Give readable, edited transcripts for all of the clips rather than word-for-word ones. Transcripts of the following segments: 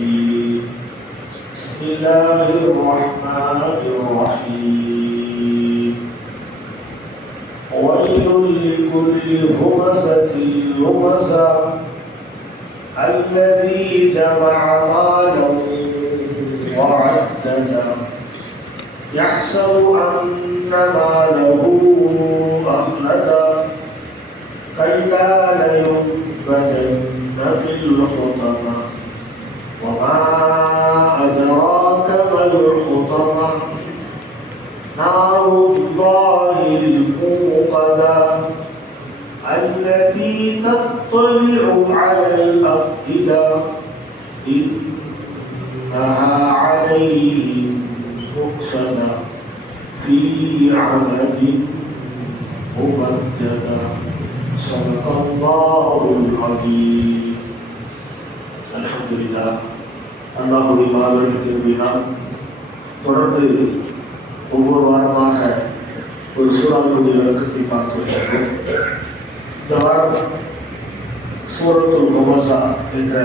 الرجيم بسم الله الرحمن الرحيم ويل لكل همزة لمزة الذي جمع مالا وعدده يحسب أن ماله أخلده كلا لينبذن في الحطمة وما أدراك ما الحطمة نار الله الموقدة التي تطلع على الأفئدة إنها عليهم مؤصدة في عمد ممددة صدق الله العظيم. الحمد لله. அல்லாஹ்வுடைய மாபெரும் கிருபையினால் தொடர்ந்து ஒவ்வொரு வாரமாக ஒரு சூறாவுடைய விளக்கத்தை பார்த்து வருகிறோம். இந்த வாரம் சூரத்துல் ஹுமஸா என்ற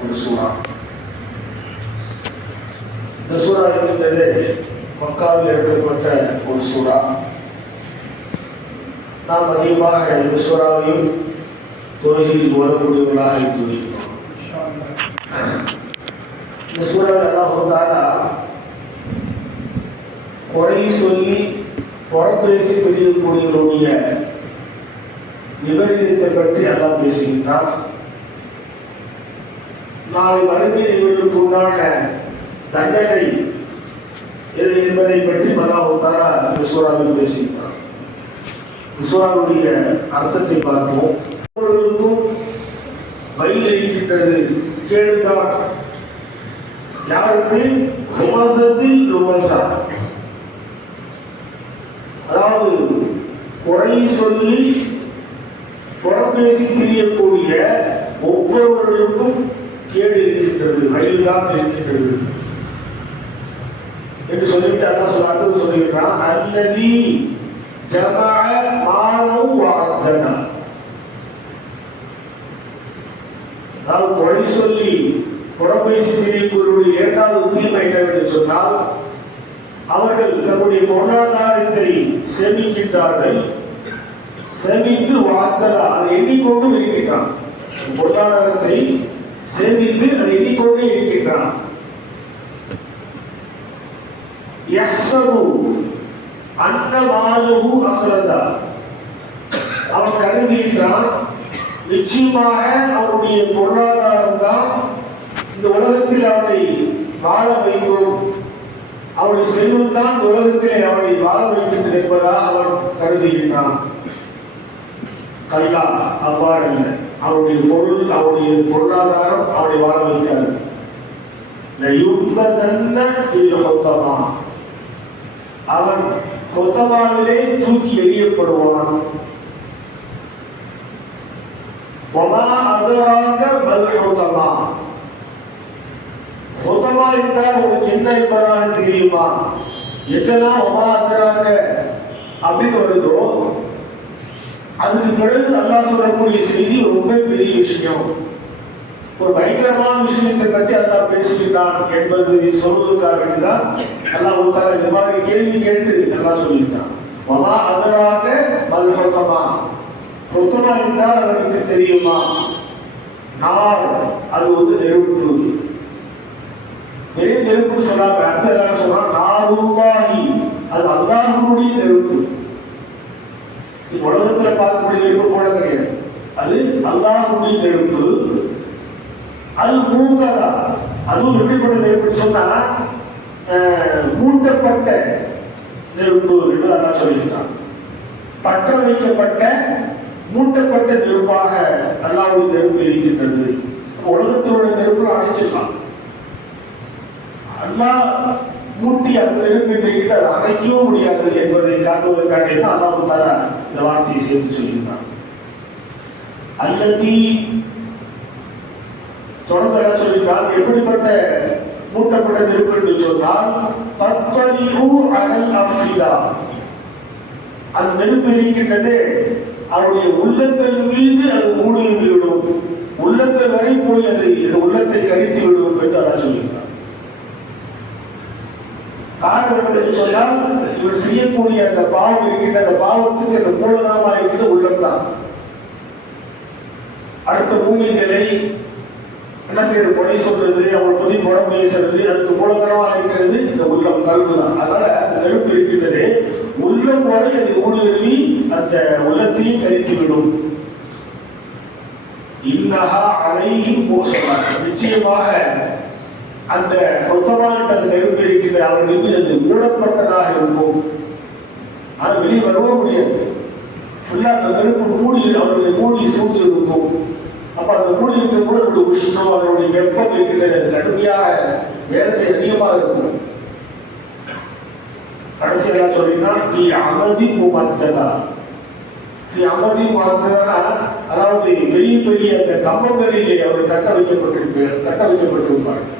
ஒரு சூறா. இந்த சூறா இருக்கின்றது மக்காவில் எடுக்கப்பட்ட ஒரு சூறா. நாம் அதிகமாக இந்த சூறாவையும் தொழுகையில் ஓதக்கூடியவர்களாக இருக்கிறோம். இந்த சூறாவில் அல்லாஹ் தஆலா குறை சொல்லி புறப்பேசி தெரியக்கூடியவருடைய விபரீதத்தை பற்றி அல்லாஹ் பேசுகின்றார். நாளை மறுமையில் இவர்களுக்கு உண்டான தண்டனை எது என்பதை பற்றி அல்லாஹ் தஆலா இந்த சூறாவில் பேசுகின்றார். இந்த சூறாவுடைய அர்த்தத்தை பார்ப்போம். ஒவ்வொருவருக்கும் வழி இருக்கின்றது, கேளுதான். யாருக்கு? ஹுமஸத்தில் லுமஸா, அதாவது குறை சொல்லி புறப்பேசி தெரியக்கூடிய ஒவ்வொருவர்களுக்கும் கேடு இருக்கின்றது, வயலுதான் இருக்கின்றது என்று சொல்லிவிட்டு அல்லாஹ் அடுத்தது சொல்லுகிறான், அல்லதி ஜமஅ மாலன் வஅத்ததா. அதாவது குறை சொல்லி புறப்பேசி தெரியக்கூடியவருடைய இரண்டாவது தீமை என்னவென்று சொன்னால், அவர்கள் தன்னுடைய பொருளாதாரத்தை சேமிக்கின்றார்கள். சேமித்து வஅத்ததா, அதை எண்ணிக்கொண்டும் இருக்கின்றான். பொருளாதாரத்தை சேமித்து அதை எண்ணிக்கொண்டே இருக்கின்றான். யஹ்சபு அன்ன மாலஹு அஹ்லதா, அவன் கருதுகின்றான் நிச்சயமாக அவனுடைய பொருளாதாரம் தான் இந்த உலகத்தில் அவனை வாழ வைக்கும், அவனுடைய செல்வம் தான் இந்த உலகத்திலே அவனை வாழ வைக்கின்றது என்பதாக அவன் கருதுகின்றான். கல்லா, அவ்வாறல்ல. அவனுடைய பொருள், அவனுடைய பொருளாதாரம் அவனை வாழ வைக்காது. லயும்பதன்ன ஃபில் ஹுத்தமா, அவன் ஹுத்தமாவிலே தூக்கி எறியப்படுவான். வமா அதராக மல் ஹுத்தமா, ஹுத்தமா என்றால் உங்களுக்கு என்ன என்பதாக தெரியுமா? எதெல்லாம் வமா அதராக அப்படின்னு வருதோ அதுக்கு பிறகு அல்லாஹ் சொல்லக்கூடிய செய்தி ரொம்ப பெரிய விஷயம், ஒரு பயங்கரமான விஷயத்தை பற்றி அல்லாஹ் பேசுகிறான் என்பது சொல்வதற்காக வேண்டிதான் அல்லாஹ் தஆலா இந்த மாதிரி கேள்வி கேட்டு அல்லாஹ் சொல்லிட்டான். வமா அதராக மல் ஹுத்தமா, ஹுத்தமா என்றால் அதற்கு தெரியுமா? நார், அது வந்து நெருப்பு. பெரிய நெருப்புன்னு சொன்னாங்க. அடுத்த என்ன சொல்றான்? நாருல்லாஹி, அது அல்லாஹ்வுடைய நெருப்பு. உலகத்துல பார்க்கக்கூடிய நெருப்பு போல கிடையாது, அது அல்லாஹ்வுடைய நெருப்பு. அல் மூகதா, அதுவும் எப்படிப்பட்ட நெருப்புன்னு சொன்னா மூட்டப்பட்ட நெருப்பு என்று அல்லாஹ் சொல்லியிருக்கான். பற்ற வைக்கப்பட்ட மூட்டப்பட்ட நெருப்பாக அல்லாஹ்வுடைய நெருப்பு இருக்கின்றது. உலகத்தினுடைய நெருப்பு அணைச்சிடலாம், அல்லாஹ் மூட்டி அந்த நெருப்பை அதை அணைக்கவும் முடியாது என்பதை காட்டுவதற்காக தான் அல்லாஹ் தஆலா இந்த வார்த்தையை சேர்த்து சொல்லியிருக்கான். அல்லதி, தொடர்ந்து என்ன சொல்லியிருக்கான்? எப்படிப்பட்ட மூட்டப்பட்ட நெருப்பு என்று சொன்னால், தத்வலிஉ அலல் அஃபிதா, அந்த நெருப்பு இருக்கின்றது அவருடைய உள்ளங்கள் மீது அது ஊடுருவிவிடும், உள்ளங்கள் வரை போய் அது உள்ளத்தை கரித்து விடும் என்று அல்லாஹ் என்று சொன்னால் இவர் செய்யக்கூடிய அந்த பாவம் இருக்கின்ற அந்த பாவத்துக்கு அந்த மூலதனமாக இருக்கிற உள்ளம் தான். அடுத்த பூமிகளை என்ன செய்யறது? கொலை சொல்றது, அவங்களை பத்தி புறம் பேசுறது, அதுக்கு மூலதனமாக இருக்கிறது இந்த உள்ளம், கல்வி தான். அதனால அந்த நெருப்பு இருக்கின்றது உள்ளம் வரை அது ஊடுருவி அந்த உள்ளத்தையும் கருக்கிவிடும். இன்னஹா அலைஹிம் மோசமாக, நிச்சயமாக அந்த மொத்தமான நெருப்பு இருக்கின்ற அவர்கள் மீது அது மூடப்பட்டதாக இருக்கும். ஆனால் வெளியே வரவும் முடியாது. ஃபுல்லா அந்த நெருப்பு மூடி அவர்களை மூடி சூழ்ந்து இருக்கும். அப்ப அந்த மூடி இருக்கிற கூட அதனுடைய உஷ்ணம், அதனுடைய வெப்பம் இருக்கின்றது, அது கடுமையாக வேதனை அதிகமாக இருக்கும். கடைசியாக சொல்லினால் ஃபி அமதி முமத்ததா, ஃபி அமதி முமத்ததா, அதாவது பெரிய பெரிய அந்த கம்பங்களிலே அவர் கட்ட வைக்கப்பட்டிருப்பார்கள்.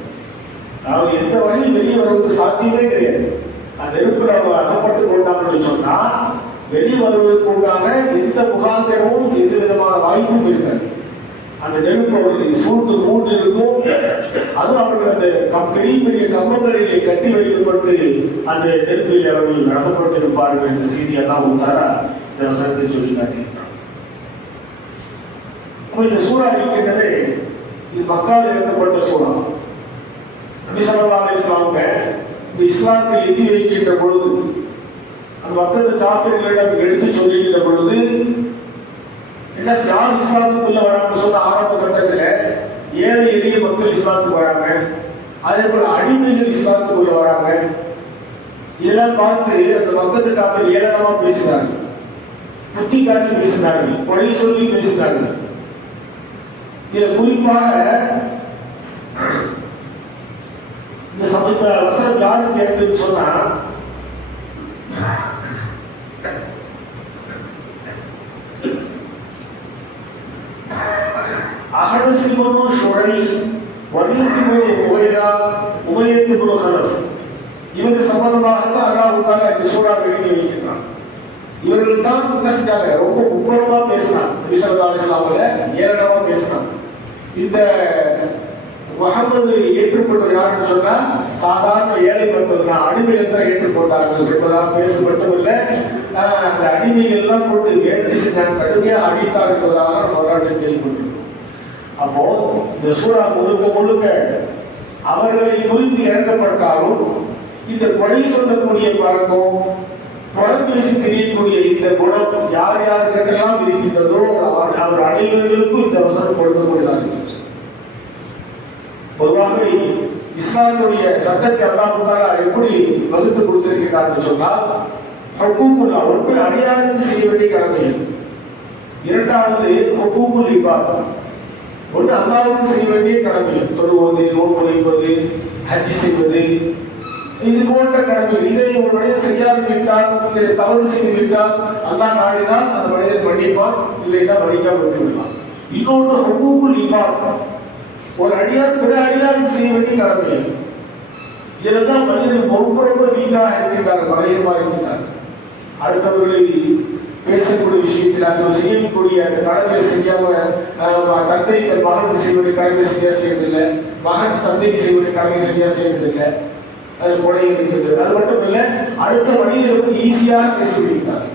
அதாவது எந்த வகையில் வெளியே வருவது சாத்தியமே கிடையாது. அந்த நெருப்பில் அவங்க அகப்பட்டு கொண்டாங்கன்னு சொன்னா வெளியே வருவதற்கு உண்டான எந்த முகாந்திரமும் எந்த விதமான வாய்ப்பும் இருக்காது. அந்த நெருப்பு அவர்களை சூழ்ந்து மூன்று இருக்கும். அது அவர்கள் அந்த பெரிய பெரிய கம்பங்களிலே கட்டி வைக்கப்பட்டு அந்த நெருப்பில் அவர்கள் அகப்பட்டிருப்பார்கள் என்ற செய்தியெல்லாம் உத்தாரா இந்த வசனத்தை சொல்லி காட்டியிருக்கிறார். இந்த சூறா இருக்கின்றதே இது மக்காவில் இறக்கப்பட்ட சூறா. நபி ஸல்லல்லாஹு அலைஹி வஸல்லம் இந்த இஸ்லாத்தை எத்தி வைக்கின்ற பொழுது அந்த மக்கள் காஃபிர்களிடம் எடுத்து சொல்லுகின்ற பொழுது என்ன யார் இஸ்லாத்துக்குள்ள வராங்கன்னு சொன்ன ஆரம்ப கட்டத்தில் ஏழை எளிய மக்கள் இஸ்லாத்துக்கு வராங்க, அதே போல அடிமைகள் இஸ்லாத்துக்குள்ள வராங்க. இதெல்லாம் பார்த்து அந்த மக்கள் காஃபிர் ஏளனமா பேசினார்கள், புத்தி காட்டி பேசினார்கள், கொலை சொல்லி பேசினார்கள். இதுல குறிப்பாக இந்த சமீப வசனம் யாருக்கு இருந்துன்னு சொன்னா அஹனஸ் இப்னு ஷுரைஹ், வலீத் இப்னு முகைரா, உமையத் இப்னு ஹலஃப் இவங்க சம்பந்தமாக அல்லாஹ் தஆலா இந்த சூறாவை இறக்கி வைக்கிறான். இவர்கள் தான் என்ன செஞ்சாங்க? ரொம்ப மும்மரமா பேசினாங்க. நபி ஸல்லல்லாஹு அலைஹி வஸல்லம் ஏளனமா பேசினாங்க. இந்த முஹம்மது ஏற்றுக்கொண்டது யாருன்னு சொன்னா சாதாரண ஏழை மக்கள் தான், அடிமைகள் தான் ஏற்றுக்கொண்டார்கள் என்பதாக பேசப்பட்டதில்லை. அந்த அடிமைகள் எல்லாம் போட்டு வேதனை செஞ்சாங்க, கடுமையாக அடித்தார் என்பதாக வரலாற்றை கேள்விப்பட்டிருக்கோம். அப்போ இந்த சூறா முழுக்க முழுக்க அவர்களை குறித்து இறக்கப்பட்டாலும் இந்த கொலை சொல்லக்கூடிய பழக்கம், புறம்பேசி தெரியக்கூடிய இந்த குணம் யார் யாருக்கெல்லாம் இருக்கின்றதோ அவர் அனைவர்களுக்கும் இந்த வசனம் கொடுக்கக்கூடியதாக இருக்கிறது. பொதுவாக இஸ்லாமுடைய சட்டத்தை அல்லாஹ் தஆலா எப்படி வகுத்து கொடுத்திருக்கிறான்னு சொன்னால் ஹுக்கூக்குல்லா, ஒன்று அடியாருக்கு செய்ய வேண்டிய கடமைகள், இரண்டாவது ஹுக்கூக்குல் இபாத், ஒன்று அல்லாஹ்வுக்கு செய்ய வேண்டிய கடமைகள், தொழுவது, நோன்பு வைப்பது, ஹஜ் செய்வது, இது போன்ற கடமைகள். இதை ஒரு மனிதன் செய்யாது விட்டால், இதை தவறு செய்து விட்டால் அல்லாஹ் நாடினால் அந்த மனிதன் மன்னிப்பான், இல்லைன்னா மன்னிக்காம விட்டு விடலாம். இன்னொன்று ஹுக்கூக்குல் இபாத், ஒரு அடியார் பிற அடியாருக்கு செய்ய வேண்டிய கடமைகள். இதெல்லாம் மனிதன் ரொம்ப ரொம்ப வீக்காக இருக்கின்றார்கள், பலகீனமாக இருக்கின்றார்கள். அடுத்தவர்களை பேசக்கூடிய விஷயத்தில் அந்த செய்யக்கூடிய அந்த கடமையை செய்யாம தந்தை தன் மகனுக்கு செய்ய வேண்டிய கடமை சரியா செய்யறதில்லை, மகன் தந்தைக்கு செய்ய வேண்டிய கடமை சரியா செய்யறதில்லை, அது கொலை இருக்கின்றது. அது மட்டும் இல்லை, அடுத்த மனிதர்களுக்கு ஈஸியாக பேசிவிடுகிறார்கள்.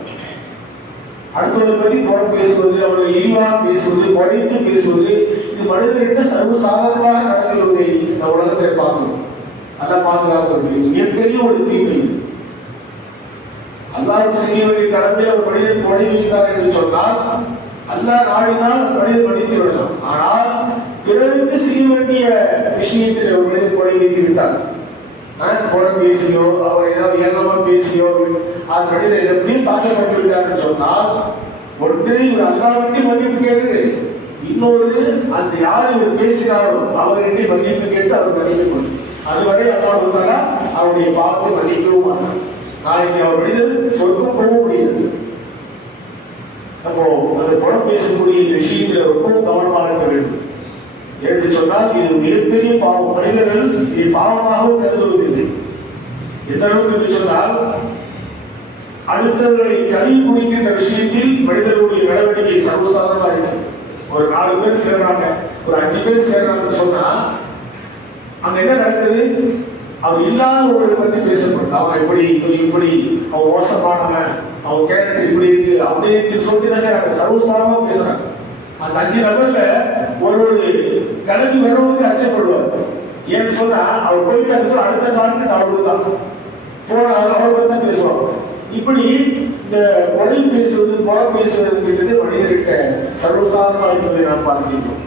அடுத்தவரை பற்றி புறம் பேசுவது, அவர்களை இழிவாக பேசுவது, குறைத்து பேசுவது, இது மனிதர்கிட்ட சர்வசாதாரணமாக நடந்துள்ளதை இந்த உலகத்தில் பார்க்கிறோம். அல்லாஹ் பாதுகாக்க வேண்டும். மிகப்பெரிய ஒரு தீமை. அல்லாஹ்வுக்கு செய்ய வேண்டிய கடமையை ஒரு மனிதன் கொடை வைத்தார் என்று சொன்னால் அல்லாஹ் நாடினால் அந்த மனிதன் மன்னித்து விடலாம். ஆனால் பிறருக்கு செய்ய வேண்டிய விஷயத்தில் ஒரு மனிதன் கொடை வைத்து விட்டார், புறம் பேசியோ அவர் ஏதாவது ஏளனமா பேசியோ அந்த மனிதர் எப்படியும் தாக்கப்பட்டு விட்டார்னு சொன்னால் ஒன்று இவர் அல்லாஹ்விட்டு மன்னிப்பு கேட்குது, இன்னொரு அந்த யார் இவர் பேசினாரோ அவர்கிட்ட மன்னிப்பு கேட்டு அவர் மன்னிப்பு கொண்டு அதுவரை அல்லாஹ் தஆலா அவருடைய பாவத்தை மன்னிக்கவும் மாட்டார். நாளைக்கு அவர் மனிதர் சொர்க்கம் போக முடியாது. அப்போ அந்த புறம் பேசக்கூடிய விஷயத்தில் ரொம்பவும் கவனமாக இருக்க வேண்டும். என்று சொன்னால் இது மிகப்பெரிய பாவம். மனிதர்கள் இது பாவமாக கருதுவதில்லை. எந்த அளவுக்கு என்று சொன்னால் அடுத்தவர்களை கழுவி குடிக்கின்ற விஷயத்தில் மனிதர்களுடைய நடவடிக்கை சர்வசாதாரணமாக இருக்கு. ஒரு 4 பேர் சேர்றாங்க, ஒரு 5 பேர் சேர்றாங்கன்னு சொன்னா அங்க என்ன நடக்குது? அவர் இல்லாத ஒருவரை பற்றி பேசப்படும். அவன் இப்படி இப்படி, அவன் மோசமானவன், அவன் கேரக்டர் இப்படி இருக்கு அப்படின்னு சொல்லி என்ன செய்யறாங்க, சர்வசாரமா பேசுறாங்க. அந்த 5 நபர்ல ஒரு கிளம்பி வருவதற்கு அச்சப்படுவார். ஏன்னு சொன்னா அவர் போயிட்டாரு சொல்ல அடுத்த டார்கெட் அவருக்கு தான் போன அவர் பற்றி தான் பேசுவாங்க. இப்படி இந்த கொலை பேசுவது, புறம் பேசுவதுன்றது மனிதர்கிட்ட சர்வசாதாரணமா என்பதை நாம் பார்க்கின்றோம்.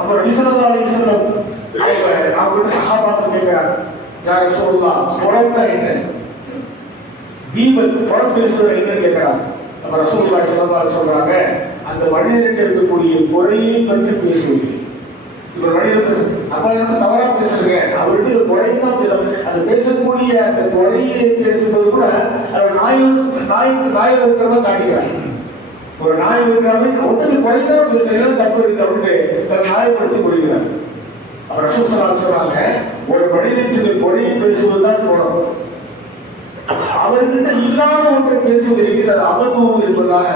அப்ப நபி ஸல்லல்லாஹு அலைஹி வஸல்லம் அவங்க சஹாபாக்கள் கேட்கிறாங்க, யா ரசூலுல்லாஹ், புறம்னா என்ன, தீபத் புறம் பேசுவது என்னன்னு கேட்கிறாங்க. அப்ப ரசூலுல்லாஹி ஸல்லல்லாஹு அலைஹி சொல்றாங்க, அந்த மனிதர்கிட்ட இருக்கக்கூடிய குறையை பற்றி பேசுவது. இப்ப மனிதர் அப்ப என்ன தவறா பேசுறீங்க, அவர்கிட்ட குறையை தான் பேசுறாங்க. அந்த பேசக்கூடிய அந்த குறையை பேசும்போது கூட அவர் நாய் இருக்கிறவங்க காட்டிக்கிறாங்க. ஒரு நாய் இருக்கிறாங்க, ஒன்றுக்கு குறைதான் பேசுறீங்க, தப்பு இருக்கு அப்படின்னு தன் நாயப்படுத்திக் கொள்கிறார். அப்ப ரசூல் ஸல்லல்லாஹு அலைஹி சொல்றாங்க, ஒரு மனிதனுக்கு குறையை பேசுவதுதான் குணம். அவர்கிட்ட இல்லாத ஒன்றை பேசுவது இருக்கிறது அவதூறு என்பதாக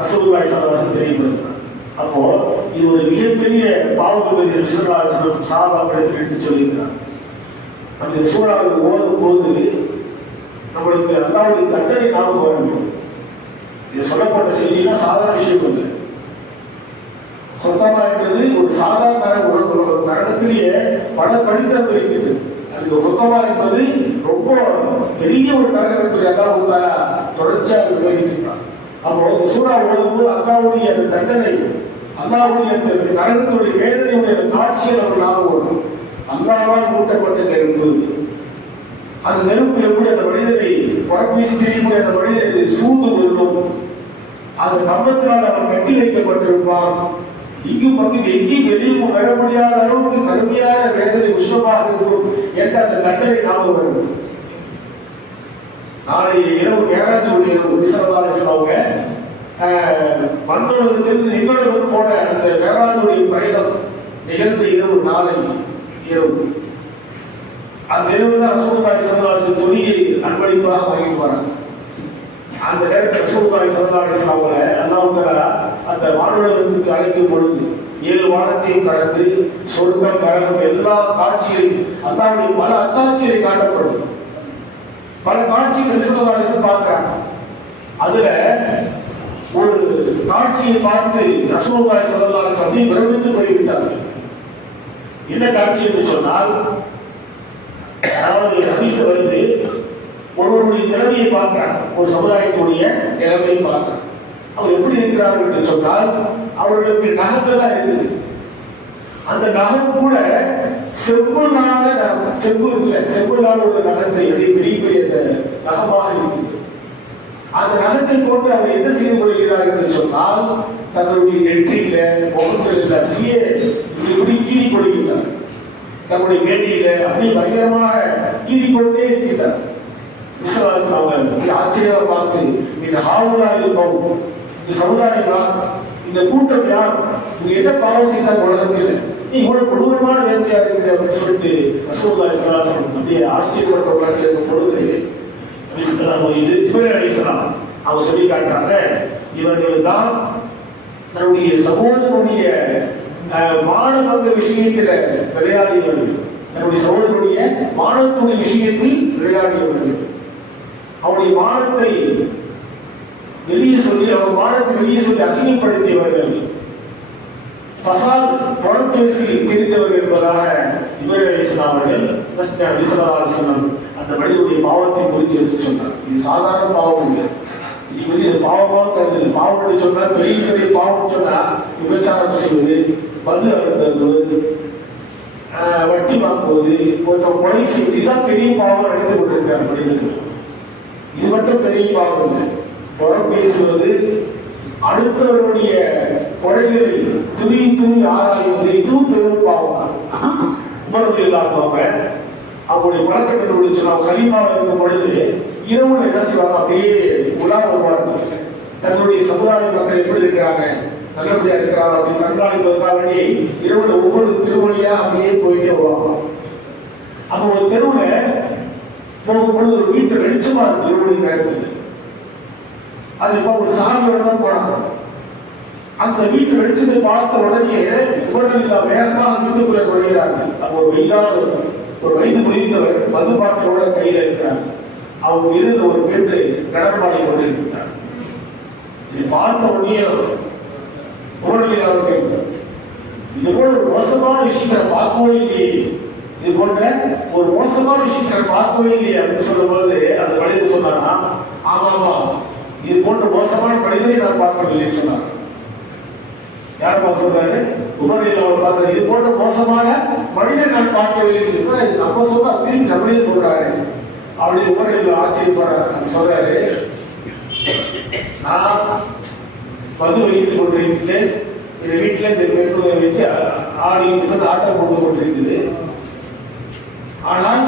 ரசூலுல்லாஹி ஸல்லல்லாஹு அலைஹி வஸல்லம் தெரிவிக்கிறார். அப்போ இது ஒரு மிகப்பெரிய பாவம் என்பதை ரசூலுல்லாஹி ஸல்லல்லாஹு அலைஹி வஸல்லம் சஹாபாக்களுக்கு எடுத்து சொல்லியிருக்கிறார். அந்த சூறாவை ஓதும் போது நம்மளுக்கு அல்லாஹ்வுடைய தண்டனை ஞாபகம் வரும். இது சொல்லப்பட்ட செய்தினா சாதாரண விஷயம் இல்லை. ஹொத்தமா என்பது ஒரு சாதாரண நரகத்திலேயே பல படித்தரம் இருக்கிறது. அது ஹொத்தமா என்பது ரொம்ப பெரிய ஒரு நரகம் என்பது அல்லாஹ் தஆலா தொடர்ச்சியாக விவரிக்கிறார். அப்போ இந்த சூறா ஓதும்போது அல்லாஹ்வுடைய அந்த தண்டனை, அல்லாஹ்வுடைய அந்த நரகத்துடைய வேதனையுடைய அந்த காட்சியை நம்ம ஞாபகம் வரும். அல்லாஹ்வால் மூட்டப்பட்ட நெருப்பு, அந்த நெருப்பு எப்படி அந்த மனிதனை புறப்பேசி தெரியக்கூடிய அந்த மனிதனை சூழ்ந்து கொள்ளும். அந்த கம்பத்தினால் அவன் கட்டி வைக்கப்பட்டிருப்பான். இங்கும் அங்கு எங்கேயும் வெளியும் வர முடியாத அளவுக்கு கடுமையான வேதனை உஷ்ணமாக இருக்கும் என்ற அந்த தண்டனை ஞாபகம் வரும். நாளைய இரவு மேராஜுடைய இரவு ஸல்லல்லாஹு அலைஹி வஸல்லம் மண்ணுலகத்திலிருந்து நிகழ்வுக்கு போன அந்த மேராஜுடைய பயணம் நிகழ்ந்த இரவு, நாளை இரவு, அந்த இரவு தான் ரசூலுல்லாஹி ஸல்லல்லாஹு அலைஹி வஸல்லம் தொழிலை அன்பளிப்பாக வாங்கிட்டு வராங்க. அந்த நேரத்தில் ரசூலுல்லாஹி ஸல்லல்லாஹு அலைஹி வஸல்லம் அவங்களை அல்லாஹ் தஆலா அந்த வானுலகத்துக்கு அழைக்கும் பொழுது 7 வானத்தையும் கடந்து சொர்க்கம், நரகம் எல்லா காட்சிகளையும் அல்லாஹ்வுடைய பல அத்தாட்சிகளை காட்டப்படும். பல காட்சிகள் ரசூலுல்லாஹி அலைஹி வஸல்லம் பார்க்கிறாங்க. அதுல ஒரு காட்சியை பார்த்து ரசூலுல்லாஹி ஸல்லல்லாஹு அலைஹி வஸல்லம் பிரமித்து போய்விட்டார்கள். என்ன காட்சி என்று சொன்னால், அதாவது ஹதீஸ்ல வருது, ஒருவருடைய நிலைமையை பார்க்கிறாங்க, ஒரு சமுதாயத்துடைய நிலைமையை பார்க்கிறாங்க. அவர் எப்படி இருக்கிறார்கள் என்று சொன்னால், அவர்களுக்கு நகங்கள்லாம் இருக்குது. அந்த நகம் கூட செம்புனால செம்பு இல்லை, செம்புனால ஒரு நகத்தை பெரிய பெரிய நகமாக இருக்குது. அந்த நகத்தை கொண்டு அவர் என்ன செய்து கொள்கிறார் என்று சொன்னால், தன்னுடைய நெற்றியில, முகங்களில் அப்படியே இப்படி கீறி கொள்கிறார். தன்னுடைய மேடியில அப்படியே பயங்கரமாக கீறி கொண்டே இருக்கின்றார். ஆச்சரியமா பார்த்து, இந்த ஹாவுலா இருப்போம், இந்த சமுதாயம், இந்த கூட்டம் யார், நீங்க என்ன பாவம் செய்தார் உலகத்தில், நீ இவ்வளவு கொடூரமான வேதனையா இருக்குது அப்படின்னு சொல்லிட்டு ரசூலுல்லாஹி ஸல்லல்லாஹு அலைஹி வஸல்லம் அப்படியே ஆச்சரியப்பட்டவர்களாக இருக்கும் பொழுது இது ஜிப்ரீல் அலைஹிஸ்ஸலாம் அவங்க சொல்லி காட்டுறாங்க, இவர்கள் தான் தன்னுடைய சகோதரனுடைய மானபங்க விஷயத்தில் விளையாடியவர்கள், தன்னுடைய சகோதரனுடைய மானத்துடைய விஷயத்தில் விளையாடியவர்கள், அவருடைய மானத்தை வெளியே சொல்லி, அவர் மானத்தை வெளியே சொல்லி அசிங்கப்படுத்தியவர்கள், பசாத் புறம் பேசி தெரிந்தவர்கள் என்பதாக ஜிப்ரீல் அலைஹிஸ்ஸலாம் அவர்கள் அந்த மனிதனுடைய பாவத்தை குறித்து எடுத்து சொன்னார். இது சாதாரண பாவம் இல்லை, இது பாவமாக கருது. பாவம் என்று சொன்னால் பெரிய பெரிய பாவம் சொன்னால் விபச்சாரம் செய்வது, மது அருந்துவது, வட்டி வாங்குவது, கொலை செய்வது, இதுதான் பெரிய பாவம் நினைத்து கொண்டிருக்கிறார் மனிதர்கள். இது மட்டும் பெரிய பாவம் இல்லை. புறம் பேசுவது, அடுத்தவருடைய கொலைகளை துணி ஆராய்வது, இதுவும் பெரும் பாவம் தான். உமர் இல்லாதவங்க அவங்களுடைய பழக்கம் கண்டுபிடிச்சு நம்ம கலீஃபாவாக இருக்கும் பொழுது இரவுல என்ன செய்வாங்க, அப்படியே உலா வருவாங்க, தன்னுடைய சமுதாய மக்கள் எப்படி இருக்கிறாங்க, நல்லபடியா இருக்கிறாங்க அப்படின்னு கண்காணிப்பதற்காக வேண்டி இரவுல ஒவ்வொரு தெருவழியா அப்படியே போயிட்டே வருவாங்க. அப்போ ஒரு தெருவுல போகும் பொழுது ஒரு வீட்டை வெளிச்சமா இருக்கு இரவுடைய நேரத்தில். அது இப்போ ஒரு சாமியோட தான் போனாங்க. அந்த வீட்டு வெளிச்சத்தை பார்த்த உடனே உமர் வேகமாக வீட்டுக்குள்ளே நுழைகிறார்கள். ஒரு வயது முதிர்ந்தவர் மது பாட்டோட கையில் இருக்கிறார். அவங்க எதிரில் ஒரு பெண்ணு நடமாடி கொண்டிருக்கிறார். இதை பார்த்த உடனே உமர் அவர்கள் இது போல ஒரு மோசமான விஷயத்தை பார்க்கவே இல்லையே, இது போன்ற ஒரு மோசமான விஷயத்தை பார்க்கவே இல்லையே அப்படின்னு சொல்லும் பொழுது அந்த மனிதர் சொன்னாரா, ஆமாமா இது போன்ற மோசமான மனிதரை நான் பார்க்கவில்லைன்னு சொன்னார். யார் பார்க்க சொல்றாரு? உமரில் அவர் பார்த்தாரு, இது போன்ற மோசமான மனிதர் நான் பார்க்கவில்லைன்னு சொல்லி இது நம்ம சொல்ற திரும்பி நம்மளே சொல்றாரு அப்படின்னு உமரில் ஆச்சரியப்படுறாரு. சொல்றாரு, நான் மது வைத்துக் கொண்டிருக்கிறேன், எங்க வீட்டுல இந்த பெண்ணை வச்சு ஆடி ஆட்டம் கொண்டு கொண்டிருக்குது. ஆனால்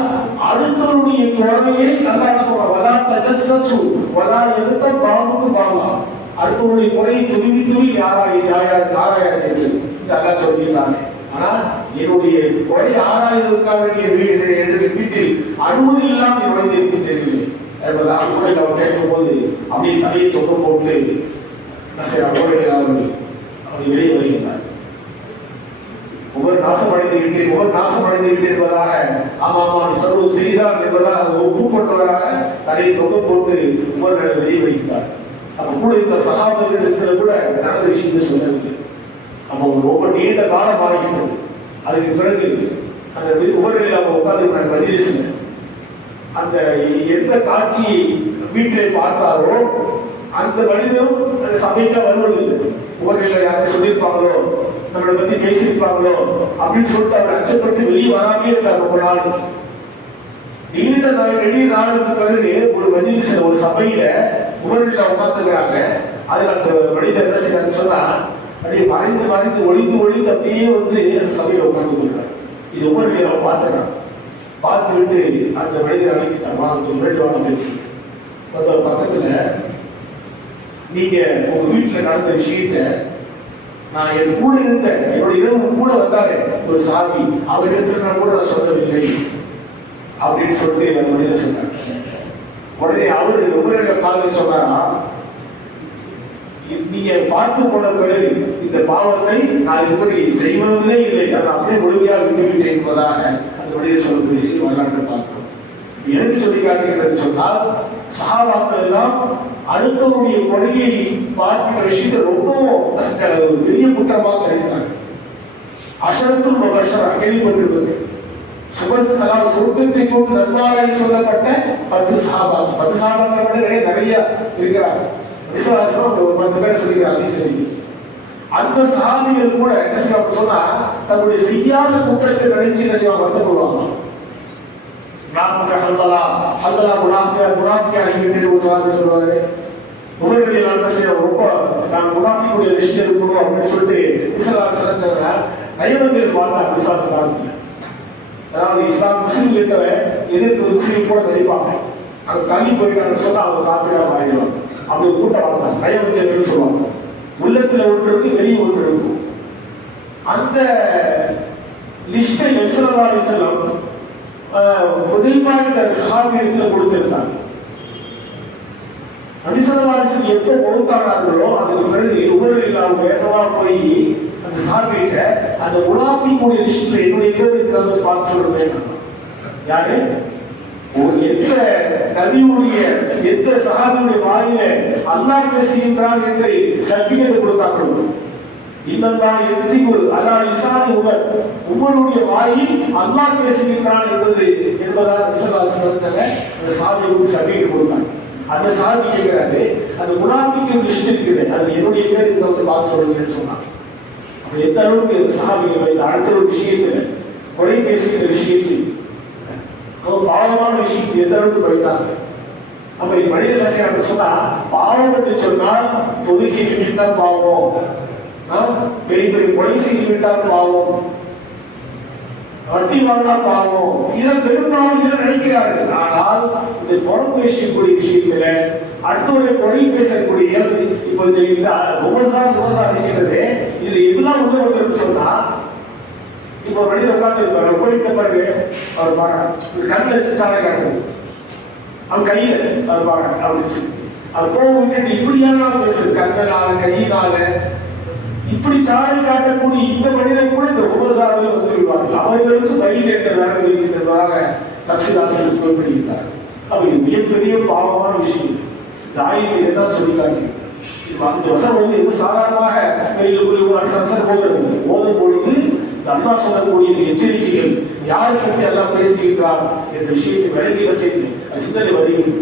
அடுத்தவருடைய குழந்தையை நல்லா சொல்ற வலா தஜஸ்ஸு வலா எதுத்த பாம்புக்கு பாங்கலாம், அடுத்தவருடைய குறையை துருவி துருவி ஆராயாதீர்கள் நல்லா சொல்லியிருந்தாங்க. ஆனால் என்னுடைய குறை ஆராய்வதற்காக வேண்டிய வீட்டில் அனுமதி இல்லாமல் நுழைந்திருக்கின்றீர்கள் என்பதாக அவர் கேட்கும் போது அப்படியே தலையை தொங்க போட்டு அவர்கள் அப்படி வெளியே வருகின்றார். ஒவ்வொரு நாசமடைந்து விட்டேன் என்பதாக ஆமாமா நீ சொல்வது செய்தார் என்பதாக ஒப்புக்கொண்டவராக தலையை தொங்க போட்டு உமர் வெளியே வருகின்றார். அப்ப கூட இந்த சகாபாக்களிடத்துல கூட நடந்த விஷயத்தை சொல்லவில்லை. அப்போ ரொம்ப நீண்ட காலம் ஆகின்றது. அதுக்கு பிறகு அந்த உமரில் அவங்க உட்கார்ந்து மஜ்லிஸ்ல அந்த எந்த காட்சியை வீட்டிலே பார்த்தாரோ அந்த மனிதரும் அந்த சபைக்கு வருவதில்லை. உமரில் யாரும் சொல்லியிருப்பாங்களோ, நம்மளை பத்தி பேசியிருப்பாங்களோ அப்படின்னு சொல்லிட்டு அவர் அச்சப்பட்டு வெளியே வராமே இருந்தார். ரொம்ப நாள் வெளியே நாளுக்கு பிறகு ஒரு மஜ்லிஸ்ல ஒரு சபையில உமரில் உட்கார்ந்துக்கிறாங்க. அதுல அந்த மனிதர் என்ன செய்யறாருன்னு சொன்னா அப்படியே மறைந்து ஒளிந்து அப்படியே வந்து அந்த சபையில உட்கார்ந்து கொள்றாரு. இது உமரில் அவன் பார்த்துக்கிறான். பார்த்து விட்டு அந்த மனிதர் அழைக்கிட்டார், வாங்க பேசி பக்கத்துல நீங்க உங்க வீட்டுல நடந்த விஷயத்த நான் என் கூட இருந்த என்னோட இரவு கூட வந்தாரு ஒரு சாமி, அவரிடத்துல கூட நான் சொல்லவில்லை அப்படின்னு சொல்லிட்டு அந்த மனிதர் சொன்னார். உடனே அவரு உமரில் காலையில் சொன்னாரா, நீங்க பார்த்து போன பிறகு இந்த பாவத்தை நான் இப்படி செய்வதே இல்லை, அதை அப்படியே முழுமையாக விட்டுவிட்டேன் என்பதாக அந்த மனிதர் சொல்லக்கூடிய செய்தி வரலாற்று பார்க்கிறோம். எதுக்கு சொல்லி காட்டுகிறது சொன்னால், சஹாபாக்கள் எல்லாம் அடுத்தவருடைய கொலையை பார்க்கின்ற விஷயத்தை ரொம்ப பெரிய குற்றமாக கருதினாங்க. அஷரத்துல் முபஷரா கேள்விப்பட்டிருப்பது சொர்க்கத்தை கொண்டு நன்மாராய் சொல்லப்பட்ட 10 சஹாபாக்கள் நிறைய இருக்கிறாங்க. ஒரு 10 பேர் சொல்லிக்கிறாங்க. அந்த சஹாபிகள் கூட என்ன செய்வாங்க சொன்னா தன்னுடைய செய்யாத குற்றத்தை நினைச்சு என்ன செய்வாங்க வருத்தப்படுவாங்க. சொல்லுவாரு உமரில் என்ன செய்ய ரொம்ப நான் முனாஃபிக்குடைய லிஸ்ட் இருக்கணும் அப்படின்னு சொல்லிட்டு நயவஞ்சகர் வாழ்ந்தாங்க விசுவாச காலத்துல. அதாவது இஸ்லாம் முஸ்லீம் கிட்ட எதிர்த்து முஸ்லீம் கூட நடிப்பாங்க. அங்க தள்ளி போயிட்டாங்கன்னு சொன்னா அவங்க காப்பீடாக மாறிடுவாங்க. அப்படி ஒரு கூட்டம் வாழ்ந்தாங்க, நயவஞ்சகர்னு சொல்லுவாங்க. உள்ளத்துல ஒன்று இருக்கு, வெளியே ஒன்று இருக்கும். அந்த லிஸ்டை நபிஸல்லல்லாஹு அலைஹி வஸல்லம் புதைபாட்ட சஹாபியிடத்துல கொடுத்திருந்தாங்க. நபிஸல்லல்லாஹு அலைஹி வஸல்லம் எப்போ மௌத்தானார்களோ அதுக்கு பிறகு உமரில் அவங்க வேகமா போய் அந்த சஹாபியிட்ட அந்த முனாஃபிக்குடைய லிஸ்ட்ல என்னுடைய பேர் இருக்கிறத பார்த்து சொல்றேன். யாரு எந்த நபியுடைய எந்த சஹாபியுடைய வாயில அல்லாஹ் பேசுகின்றான் என்று சர்டிபிகேட் கொடுத்தாங்களோ, இன்னல்லாஹ் யக்திபு அலா லிசானி உமருடைய வாயில் அல்லாஹ் பேசுகின்றான் என்பதாக விசுவாசத்துல அந்த சஹாபிக்கு சர்டிபிகேட் கொடுத்தாங்க. அந்த சஹாபி கேட்கிறாரு, அந்த முனாஃபிக்கின் லிஸ்ட் இருக்குது, அது என்னுடைய பேர் இருக்கிறத பார்த்து சொல்லுங்கன்னு சொன்னாங்க. அப்ப எந்த அளவுக்கு சஹாபிகள் அடுத்த ஒரு விஷயத்துல குறை பேசுகிற விஷயத்தில் பாவமான விஷயத்துக்கு எந்த அளவுக்கு பயந்தாங்க. அப்ப மனித ரசிகர்கள் சொன்னா பாவம் என்று சொன்னால் தொழுகை விட்டால் பாவம், பெரிய பெரிய கொலை செய்து விட்டால் பாவம், வட்டி வாங்கினா பாவம், இதில் பெரும்பாலும் இதில் நினைக்கிறார்கள். ஆனால் இந்த புறம் பேசக்கூடிய விஷயத்துல அடுத்தவரை கொலை பேசக்கூடிய இப்போ இந்த விவசாயம் இருக்கிறது. இதுல எதெல்லாம் உள்ள வந்து சொன்னா இப்போ மனிதர் உட்கார்ந்து இருப்பாரு, போயிட்ட பிறகு அவர் பாருங்க கண்ணில் சாலை காட்டுறது, அவன் கையில அவர் பாருங்க அப்படின்னு சொல்லி அது போக விட்டு இப்படியான பேசுறது கண்ணனால கையினால இப்படி சாலை காட்டக்கூடிய இந்த மனிதன் கூட இந்த உபசாரத்தில் வந்து விடுவார்கள். அவர்களுக்கு பயில் என்றதாக இருக்கின்றதாக தப்சீலாசிரியர் குறிப்பிடுகிறார். அப்ப இது மிகப்பெரிய பாவமான விஷயம். இந்த ஆயத்தை தான் சொல்லி காட்டுகிறேன். அந்த வசனம் வந்து எது சாதாரணமாக ஓதும் பொழுது அல்லாஹ் சொல்லக்கூடிய எச்சரிக்கைகள் யாருக்கு பற்றி எல்லாம் பேசுகின்றார் என்ற விஷயத்தை விளங்கிட செய்து சிந்தனை வருகிறது.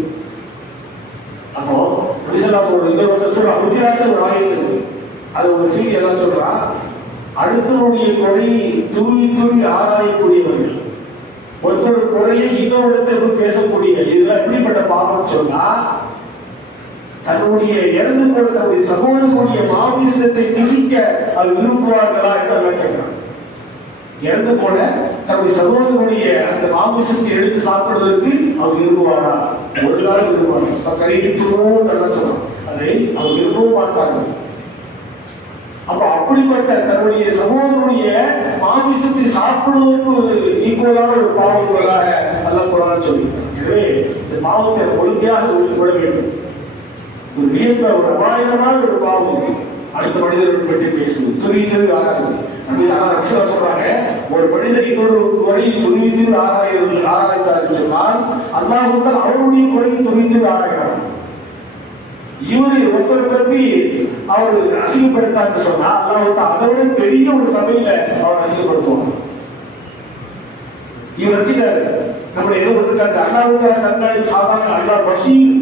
அப்போ நபிசல்லாஹு இந்த வருஷம் சொல்ற குஜராத்தில் ஒரு ஆயத்து அது ஒரு செய்தி எல்லாம் சொல்றா, அடுத்தவருடைய குறையை தூவி தூவி ஆராயக்கூடியவர்கள், ஒருத்தர் குறையை இன்னொருத்தர் பேசக்கூடிய இதெல்லாம் எப்படிப்பட்ட பாவம்னு சொன்னா, தன்னுடைய இறந்து போல தன்னுடைய சகோதரனுடைய மாமிசத்தை நிசிக்க அது விரும்புவார்களா என்று அல்ல கேட்கிறான். இறந்து போல தன்னுடைய சகோதரனுடைய அந்த மாமிசத்தை எடுத்து சாப்பிடுவதற்கு அவர் விரும்புவாரா? ஒரு காலம் விரும்புவாங்க. கரையிட்டுணும் நல்லா சொல்றான். அதை அவர் விரும்பவும் மாட்டார்கள். அப்ப அப்படிப்பட்ட தன்னுடைய சகோதரனுடைய மாமிசத்தை சாப்பிடுவதற்கு ஈக்குவலான ஒரு பாவங்களாக அல்ல குரான் சொல்லியிருக்காங்க. எனவே இந்த பாவத்தை ஒழுங்கையாக விட வேண்டும். ஒரு வியப்ப ஒரு அபாயமான ஒரு பாவம் அடுத்த மனிதர்கள் பற்றி பேசுவது துணித்து ஆராய்வது. சொல்றாங்க, ஒரு மனிதர் இன்னொரு குறையை துணித்து ஆராய்ந்தார் சொன்னால் அல்லாஹ் அவருடைய குறையை துணித்து ஆராய்கிறார். இவரு ஒருத்தரை பற்றி அவர் அசிங்கப்படுத்தான்னு சொன்னா அல்லாஹ் அதை விட பெரிய ஒரு சபையில அவர் அசிங்கப்படுத்துவாங்க. இவர் வச்சுக்காரு நம்மளை ஏதோ ஒன்றுக்காரு. அல்லாஹ் கண்காணி சாதாரண அல்லாஹ் பஷீர்,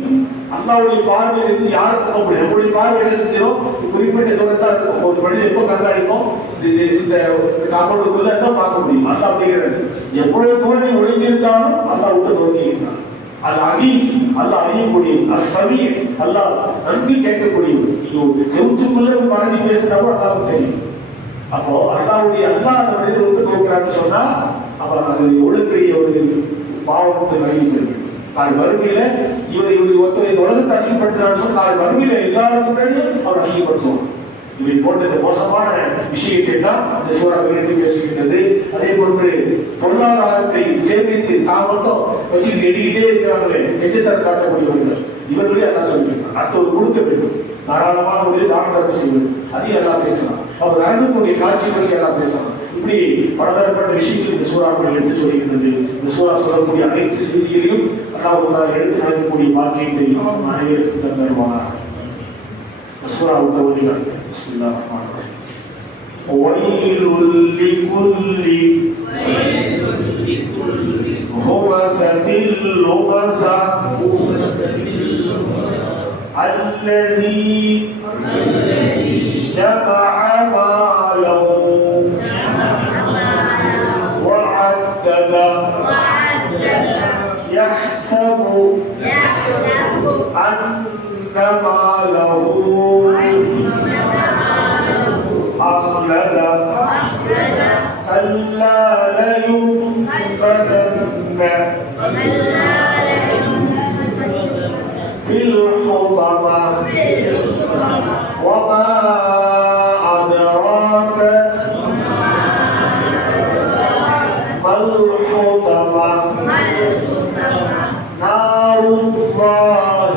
அல்லாவுடைய பார்வையில் இருந்து யாரும் போக முடியும். நம்மளுடைய பார்வை என்ன செஞ்சிடும், குறிப்பிட்ட தூரத்தான் இருக்கும். ஒரு மனிதன் எப்போ கண்காணிப்போம், இந்த காம்பவுண்டுக்குள்ள தான் பார்க்க முடியும். அல்லா அப்படிங்கிறது எவ்வளவு தூரம் நீ ஒழிஞ்சிருந்தாலும் அல்லா விட்டு நோக்கி இருக்கிறான். அது அல்லா அறியக்கூடிய அசவி அல்லா நன்கு கேட்கக்கூடியது. நீங்க செவுத்துக்குள்ள மறைஞ்சி பேசுறப்போ அல்லாவுக்கு தெரியும். அப்போ அல்லாவுடைய அல்லா அந்த மனிதர் விட்டு நோக்கிறான்னு சொன்னா அப்ப அது எவ்வளவு பெரிய ஒரு பாவத்தை வழங்கப்படுகிறது. நாளை வறுமையில இவர் ஒருத்தரை உலகத்தை அசிங்கப்படுத்தினான்னு சொல்லி நாளை வறுமையில எல்லாரும் முன்னாடியும் அவர் அசிங்கப்படுத்துவோம். இவை போன்ற இந்த மோசமான விஷயத்தை தான் இந்த சூறா விரித்து பேசுகின்றது. அதே போன்று பொருளாதாரத்தை சேமித்து தான் மட்டும் வச்சுக்கிட்டு எடிக்கிட்டே இருக்கிறாங்களே எச்சத்தரம் காட்டக்கூடியவர்கள், இவர்களே எல்லாம் சொல்லியிருக்காங்க. அடுத்தவர் கொடுக்க வேண்டும், தாராளமாக ஒரு தான தரப்பு செய்ய வேண்டும். அதையும் எல்லாம் பேசலாம். அவர் நரகத்துடைய காட்சி பற்றி எல்லாம் பேசலாம். இப்படி பலதரப்பட்ட விஷயங்கள் இந்த சூறாக்கள் எடுத்து சொல்லுகின்றது. இந்த சூறா சொல்லக்கூடிய அனைத்து செய்திகளையும் அல்லாஹ் எடுத்து நடக்கக்கூடிய பாக்கியத்தை அனைவருக்கும் தந்தருவானாக. சூறாவை தவறினார். பிஸ்மில்லாஹிர் ரஹ்மானிர் ரஹீம். வயலுல் லிகுல்லி ஹுமஸத்தில் லுமஸா அல்லதி ஜமஅ மாலஹு வஅத்தத يحسب أن ماله أخلد كلا لينبذن في الحطمة وما أدراك ما الحطمة نار الله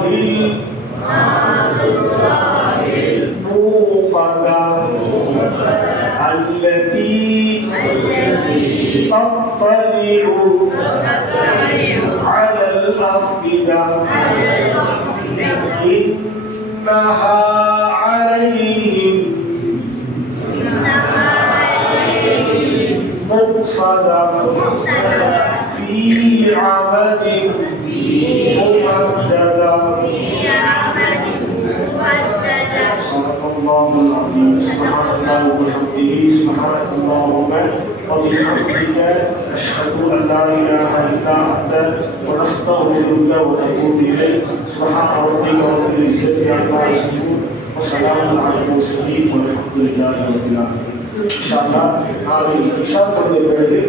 الموقدة التي تطلع على الأفئدة إنها عليهم مؤصدة في عمد ممددة. صدق الله العظيم. سبحان الله وبحمده سبحانك اللهم وبحمدك أشهد أن لا إله إلا أنت ونستغفرك ونتوب إليك. سبحان ربك رب العزة عما يصفون وسلام على المرسلين والحمد لله رب العالمين. إن شاء الله நாளை இஷா தொழுகை பிறகு